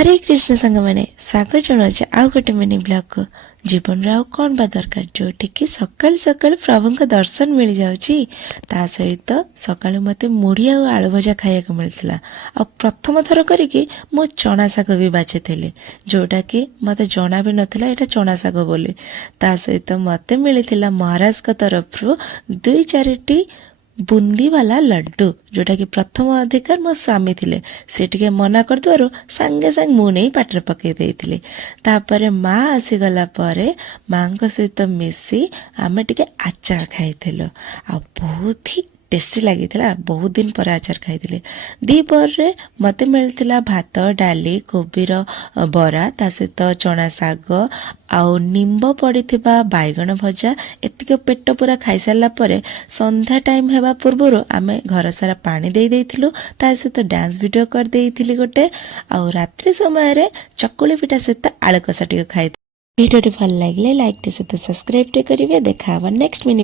हरे कृष्ण सांग मैंने स्वागत जनाऊे आउ गोटे मिनी ब्लॉग को जीवन आउ कौन बा दरकार जो टिके सकाल सकाल प्रभु का दर्शन मिल जाउची ता सहित सकाल मते मुढ़ी आ आलू भजा खाया को मिलता आ प्रथम थर करिकी मो चना शाग भी बाछिली जोटा कि मते जना भी नथिला एटा चना शाग बोली ता सहित मते मिलता महाराज का तरफ रु 2-4टी बुंदी वाला लड्डू जोटा कि प्रथम अधिकार मो स्वामी थिले से टिके मना कर दो सांगे सांग मु नहीं पाटर पकई देइथिले तापरे माँ आसीगला परे माँ सहित मिसी आमे टिके आचार खाइथिलो आ बहुत ही टेस्टी लगी बहुत दिन पर आचार खाई दीपर मते मिलता भात डाली कोबीर बरा ता सहित चना शाग आउ निम्ब पड़ी बैगण भजा एतिक पेट पूरा खाई सारा पर संध्या टाइम हेबा पूर्व आमे घर सारा पानी दे देइथिलु ता सहित डांस वीडियो कर देइथिली गोटे आउ रात्रि समय रे चकुली पिठा सहित आलू कषा टिके खाई वीडियो भल लगे लाइक सहित सब्सक्राइब करिवे देखा नेक्स्ट मिनी